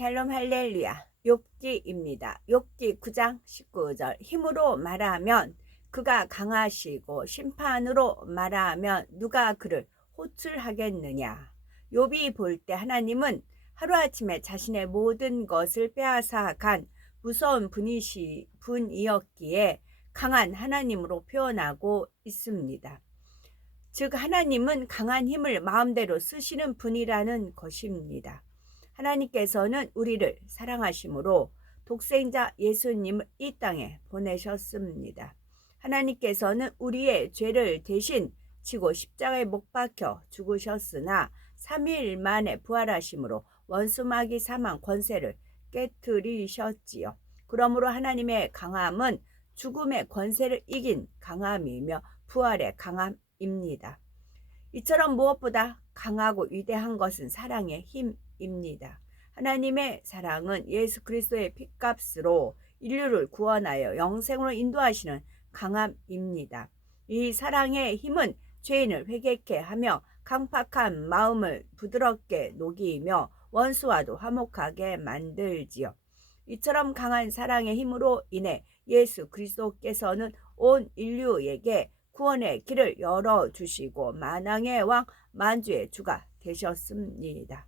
샬롬 할렐루야. 욥기입니다. 욥기 9장 19절. 힘으로 말하면 그가 강하시고 심판으로 말하면 누가 그를 호출하겠느냐. 욥이 볼 때 하나님은 하루아침에 자신의 모든 것을 빼앗아 간 무서운 분이었기에 강한 하나님으로 표현하고 있습니다. 즉 하나님은 강한 힘을 마음대로 쓰시는 분이라는 것입니다. 하나님께서는 우리를 사랑하심으로 독생자 예수님을 이 땅에 보내셨습니다. 하나님께서는 우리의 죄를 대신 지고 십자가에 못 박혀 죽으셨으나 3일 만에 부활하심으로 원수마귀 사망 권세를 깨뜨리셨지요. 그러므로 하나님의 강함은 죽음의 권세를 이긴 강함이며 부활의 강함입니다. 이처럼 무엇보다 강하고 위대한 것은 사랑의 힘입니다. 하나님의 사랑은 예수 그리스도의 핏값으로 인류를 구원하여 영생으로 인도하시는 강함입니다. 이 사랑의 힘은 죄인을 회개케 하며 강팍한 마음을 부드럽게 녹이며 원수와도 화목하게 만들지요. 이처럼 강한 사랑의 힘으로 인해 예수 그리스도께서는 온 인류에게 구원의 길을 열어주시고 만왕의 왕 만주의 주가 되셨습니다.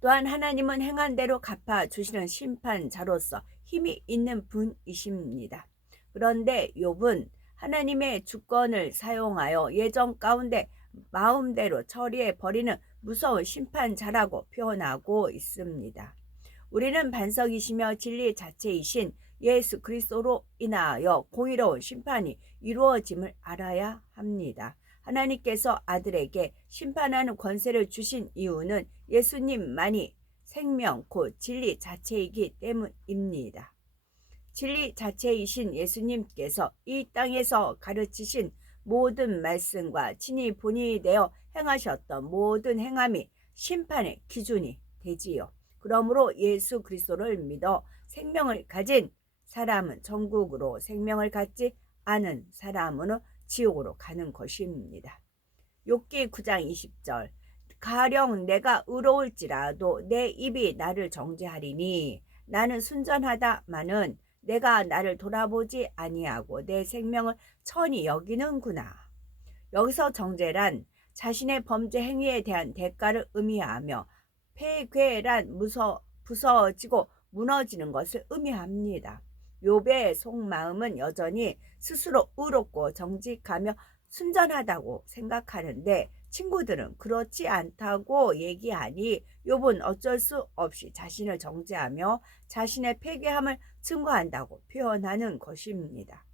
또한 하나님은 행한 대로 갚아주시는 심판자로서 힘이 있는 분이십니다. 그런데 욥은 하나님의 주권을 사용하여 예정 가운데 마음대로 처리해버리는 무서운 심판자라고 표현하고 있습니다. 우리는 반석이시며 진리 자체이신 예수 그리스도로 인하여 공의로운 심판이 이루어짐을 알아야 합니다. 하나님께서 아들에게 심판하는 권세를 주신 이유는 예수님만이 생명 곧 진리 자체이기 때문입니다. 진리 자체이신 예수님께서 이 땅에서 가르치신 모든 말씀과 친히 본인이 되어 행하셨던 모든 행함이 심판의 기준이 되지요. 그러므로 예수 그리스도를 믿어 생명을 가진 사람은 천국으로, 생명을 갖지 않은 사람은 지옥으로 가는 것입니다. 욥기 9장 20절. 가령 내가 의로울지라도 내 입이 나를 정죄하리니 나는 순전하다마는 내가 나를 돌아보지 아니하고 내 생명을 천히 여기는구나. 여기서 정죄란 자신의 범죄 행위에 대한 대가를 의미하며 폐괴란 부서지고 무너지는 것을 의미합니다. 욥의 속마음은 여전히 스스로 의롭고 정직하며 순전하다고 생각하는데 친구들은 그렇지 않다고 얘기하니 욥은 어쩔 수 없이 자신을 정죄하며 자신의 폐괴함을 증거한다고 표현하는 것입니다.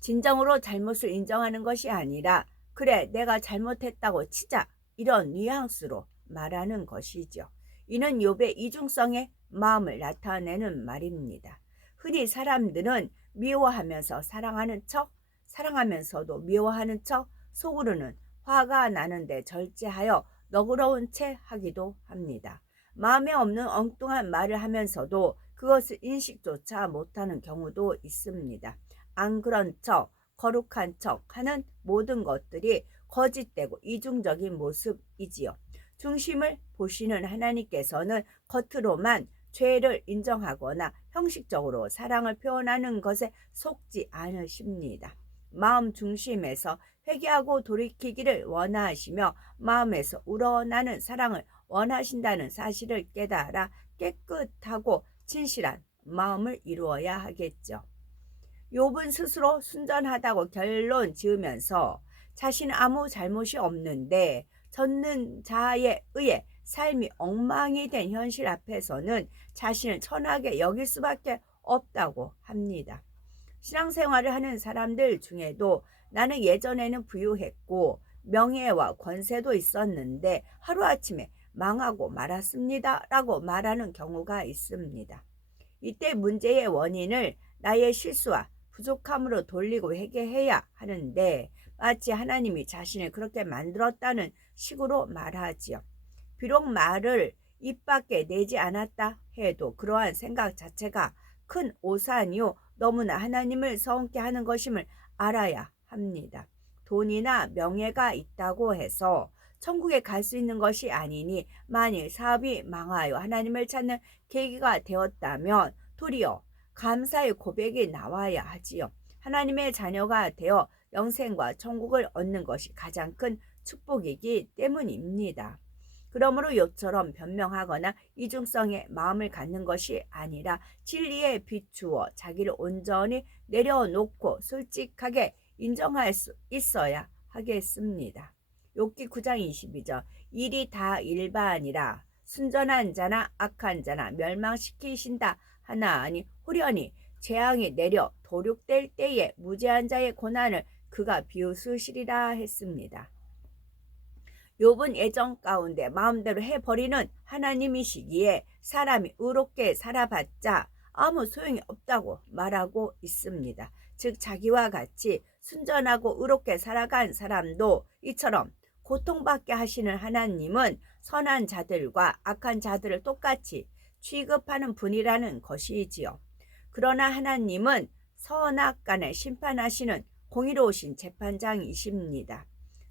진정으로 잘못을 인정하는 것이 아니라 그래 내가 잘못했다고 치자 이런 뉘앙스로 말하는 것이죠. 이는 욥의 이중성의 마음을 나타내는 말입니다. 흔히 사람들은 미워하면서 사랑하는 척, 사랑하면서도 미워하는 척, 속으로는 화가 나는데 절제하여 너그러운 채 하기도 합니다. 마음에 없는 엉뚱한 말을 하면서도 그것을 인식조차 못하는 경우도 있습니다. 안 그런 척, 거룩한 척 하는 모든 것들이 거짓되고 이중적인 모습이지요. 중심을 보시는 하나님께서는 겉으로만 죄를 인정하거나 형식적으로 사랑을 표현하는 것에 속지 않으십니다. 마음 중심에서 회개하고 돌이키기를 원하시며 마음에서 우러나는 사랑을 원하신다는 사실을 깨달아 깨끗하고 진실한 마음을 이루어야 하겠죠. 욥은 스스로 순전하다고 결론 지으면서 자신은 아무 잘못이 없는데 젖는 자에 의해 삶이 엉망이 된 현실 앞에서는 자신을 천하게 여길 수밖에 없다고 합니다. 신앙생활을 하는 사람들 중에도 나는 예전에는 부유했고 명예와 권세도 있었는데 하루아침에 망하고 말았습니다 라고 말하는 경우가 있습니다. 이때 문제의 원인을 나의 실수와 부족함으로 돌리고 회개해야 하는데 마치 하나님이 자신을 그렇게 만들었다는 식으로 말하지요. 비록 말을 입 밖에 내지 않았다 해도 그러한 생각 자체가 큰 오산이요 너무나 하나님을 서운케 하는 것임을 알아야 합니다. 돈이나 명예가 있다고 해서 천국에 갈 수 있는 것이 아니니 만일 사업이 망하여 하나님을 찾는 계기가 되었다면 도리어 감사의 고백이 나와야 하지요. 하나님의 자녀가 되어 영생과 천국을 얻는 것이 가장 큰 축복이기 때문입니다. 그러므로 욥처럼 변명하거나 이중성의 마음을 갖는 것이 아니라 진리에 비추어 자기를 온전히 내려놓고 솔직하게 인정할 수 있어야 하겠습니다. 욥기 9장 22절 일이 다 일반이라 순전한 자나 악한 자나 멸망시키신다 하나니 호련히 재앙이 내려 도륙될 때에 무죄한 자의 고난을 그가 비웃으시리라 했습니다. 욥은 예정 가운데 마음대로 해버리는 하나님이시기에 사람이 의롭게 살아봤자 아무 소용이 없다고 말하고 있습니다. 즉 자기와 같이 순전하고 의롭게 살아간 사람도 이처럼 고통받게 하시는 하나님은 선한 자들과 악한 자들을 똑같이 취급하는 분이라는 것이지요. 그러나 하나님은 선악간에 심판하시는 공의로우신 재판장이십니다.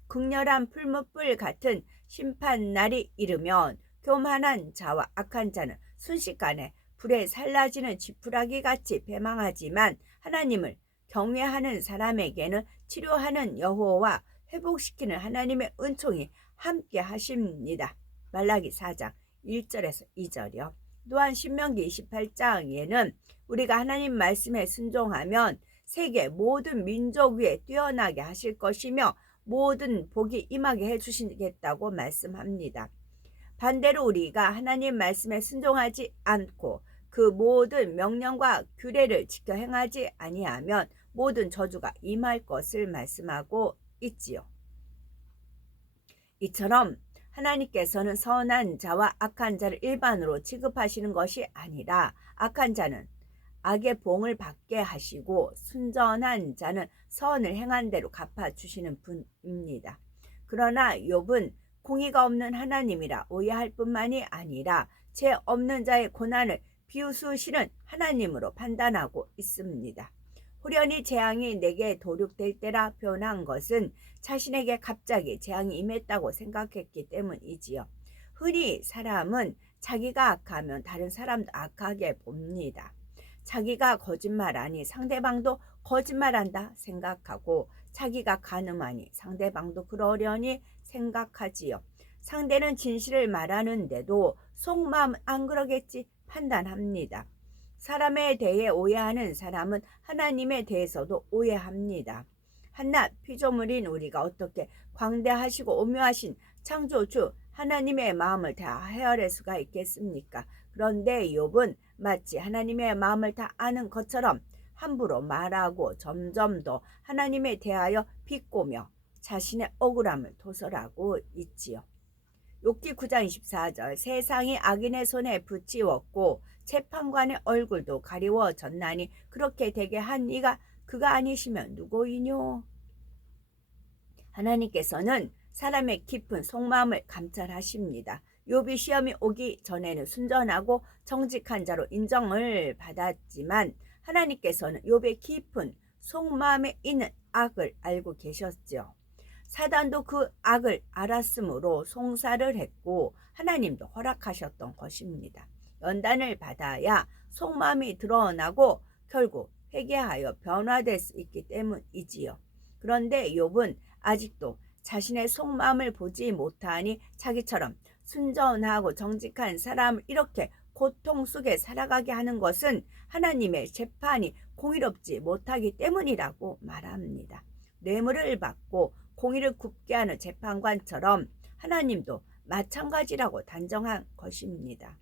극렬한 풀무불 같은 심판날이 이르면 교만한 자와 악한 자는 순식간에 불에 살라지는 지푸라기 같이 패망하지만 하나님을 경외하는 사람에게는 치료하는 여호와 회복시키는 하나님의 은총이 함께 하십니다. 말라기 4장 1절에서 2절이요. 또한 신명기 28장에는 우리가 하나님 말씀에 순종하면 세계 모든 민족 위에 뛰어나게 하실 것이며 모든 복이 임하게 해주시겠다고 말씀합니다. 반대로 우리가 하나님 말씀에 순종하지 않고 그 모든 명령과 규례를 지켜 행하지 아니하면 모든 저주가 임할 것을 말씀하고 있지요. 이처럼 하나님께서는 선한 자와 악한 자를 일반으로 취급하시는 것이 아니라 악한 자는 악의 봉을 받게 하시고 순전한 자는 선을 행한 대로 갚아주시는 분입니다. 그러나 욥은 공의가 없는 하나님이라 오해할 뿐만이 아니라 죄 없는 자의 고난을 비웃으시는 하나님으로 판단하고 있습니다. 호련히 재앙이 내게 도륙될 때라 표현한 것은 자신에게 갑자기 재앙이 임했다고 생각했기 때문이지요. 흔히 사람은 자기가 악하면 다른 사람도 악하게 봅니다. 자기가 거짓말하니 상대방도 거짓말한다 생각하고 자기가 간음하니 상대방도 그러려니 생각하지요. 상대는 진실을 말하는데도 속마음은 안 그러겠지 판단합니다. 사람에 대해 오해하는 사람은 하나님에 대해서도 오해합니다. 한낱 피조물인 우리가 어떻게 광대하시고 오묘하신 창조주 하나님의 마음을 다 헤아릴 수가 있겠습니까? 그런데 욥은 마치 하나님의 마음을 다 아는 것처럼 함부로 말하고 점점 더 하나님에 대하여 비꼬며 자신의 억울함을 도설하고 있지요. 욥기 9장 24절 세상이 악인의 손에 붙이웠고 재판관의 얼굴도 가리워졌나니 그렇게 되게 한 이가 그가 아니시면 누구이뇨? 하나님께서는 사람의 깊은 속마음을 감찰하십니다. 욥이 시험이 오기 전에는 순전하고 정직한 자로 인정을 받았지만 하나님께서는 욥의 깊은 속마음에 있는 악을 알고 계셨죠. 사단도 그 악을 알았으므로 송사를 했고 하나님도 허락하셨던 것입니다. 연단을 받아야 속마음이 드러나고 결국 회개하여 변화될 수 있기 때문이지요. 그런데 욥은 아직도 자신의 속마음을 보지 못하니 자기처럼 순전하고 정직한 사람을 이렇게 고통 속에 살아가게 하는 것은 하나님의 재판이 공의롭지 못하기 때문이라고 말합니다. 뇌물을 받고 공의를 굽게 하는 재판관처럼 하나님도 마찬가지라고 단정한 것입니다.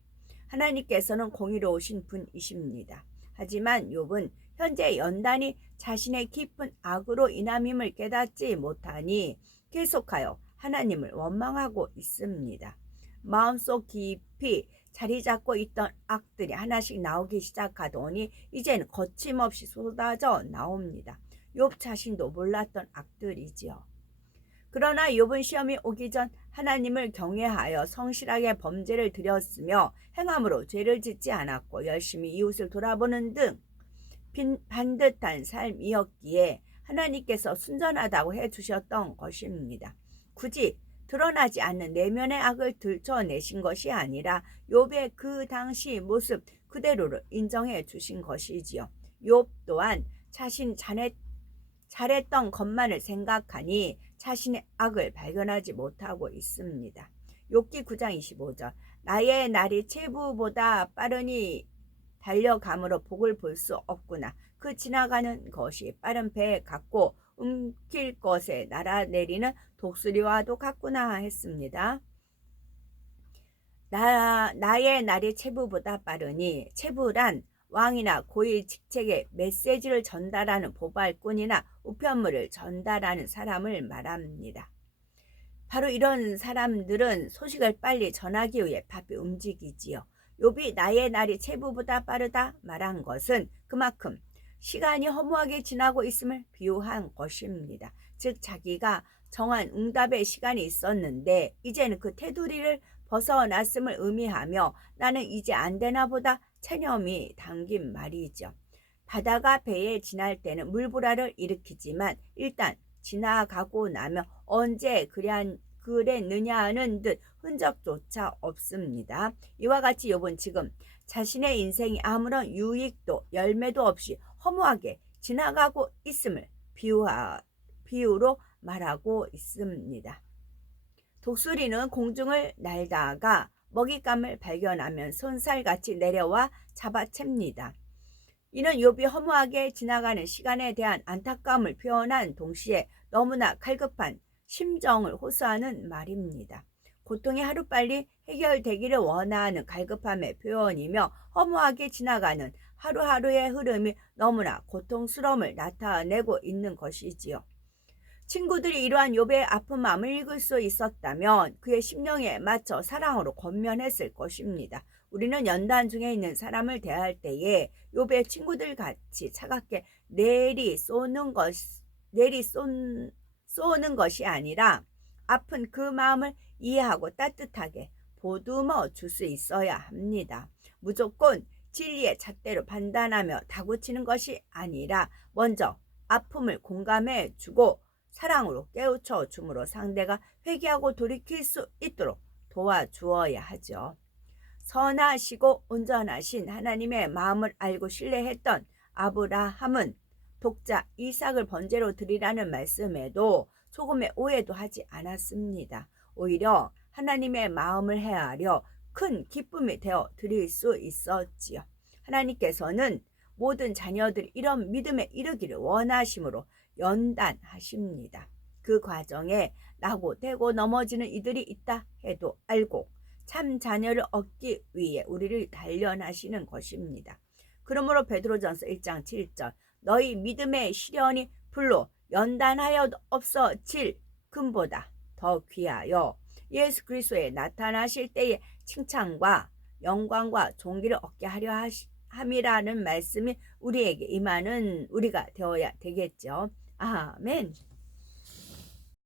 하나님께서는 공의로우신 분이십니다. 하지만 욥은 현재 연단이 자신의 깊은 악으로 인함임을 깨닫지 못하니 계속하여 하나님을 원망하고 있습니다. 마음속 깊이 자리 잡고 있던 악들이 하나씩 나오기 시작하더니 이제는 거침없이 쏟아져 나옵니다. 욥 자신도 몰랐던 악들이지요. 그러나 욥은 시험이 오기 전 하나님을 경외하여 성실하게 범죄를 드렸으며 행함으로 죄를 짓지 않았고 열심히 이웃을 돌아보는 등 반듯한 삶이었기에 하나님께서 순전하다고 해주셨던 것입니다. 굳이 드러나지 않는 내면의 악을 들춰내신 것이 아니라 욥의 그 당시 모습 그대로를 인정해 주신 것이지요. 욥 또한 자신 잘했던 것만을 생각하니 자신의 악을 발견하지 못하고 있습니다. 욥기 9장 25절 나의 날이 체부보다 빠르니 달려감으로 복을 볼 수 없구나. 그 지나가는 것이 빠른 배 같고 움킬 것에 날아내리는 독수리와도 같구나 했습니다. 나의 날이 체부보다 빠르니 체부란 왕이나 고위 직책에 메시지를 전달하는 보발꾼이나 우편물을 전달하는 사람을 말합니다. 바로 이런 사람들은 소식을 빨리 전하기 위해 바삐 움직이지요. 욥이 나의 날이 체부보다 빠르다 말한 것은 그만큼 시간이 허무하게 지나고 있음을 비유한 것입니다. 즉 자기가 정한 응답의 시간이 있었는데 이제는 그 테두리를 벗어났음을 의미하며 나는 이제 안 되나 보다 체념이 담긴 말이죠. 바다가 배에 지날 때는 물보라를 일으키지만 일단 지나가고 나면 언제 그랬느냐는 듯 흔적조차 없습니다. 이와 같이 욥은 지금 자신의 인생이 아무런 유익도 열매도 없이 허무하게 지나가고 있음을 비유로 말하고 있습니다. 독수리는 공중을 날다가 먹잇감을 발견하면 손살같이 내려와 잡아챕니다. 이는 욥이 허무하게 지나가는 시간에 대한 안타까움을 표현한 동시에 너무나 갈급한 심정을 호소하는 말입니다. 고통이 하루빨리 해결되기를 원하는 갈급함의 표현이며 허무하게 지나가는 하루하루의 흐름이 너무나 고통스러움을 나타내고 있는 것이지요. 친구들이 이러한 욥의 아픈 마음을 읽을 수 있었다면 그의 심령에 맞춰 사랑으로 권면했을 것입니다. 우리는 연단 중에 있는 사람을 대할 때에 욥의 친구들 같이 차갑게 쏘는 것이 아니라 아픈 그 마음을 이해하고 따뜻하게 보듬어 줄 수 있어야 합니다. 무조건 진리의 잣대로 판단하며 다구치는 것이 아니라 먼저 아픔을 공감해 주고 사랑으로 깨우쳐 줌으로 상대가 회개하고 돌이킬 수 있도록 도와주어야 하죠. 선하시고 온전하신 하나님의 마음을 알고 신뢰했던 아브라함은 독자 이삭을 번제로 드리라는 말씀에도 조금의 오해도 하지 않았습니다. 오히려 하나님의 마음을 헤아려 큰 기쁨이 되어 드릴 수 있었지요. 하나님께서는 모든 자녀들이 이런 믿음에 이르기를 원하심으로 연단하십니다. 그 과정에 나고 대고 넘어지는 이들이 있다 해도 알고 참 자녀를 얻기 위해 우리를 단련하시는 것입니다. 그러므로 베드로전서 1장 7절 너희 믿음의 시련이 불로 연단하여도 없어질 금보다 더 귀하여 예수 그리스도에 나타나실 때의 칭찬과 영광과 존귀를 얻게 하려 함이라는 말씀이 우리에게 임하는 우리가 되어야 되겠죠. 아멘.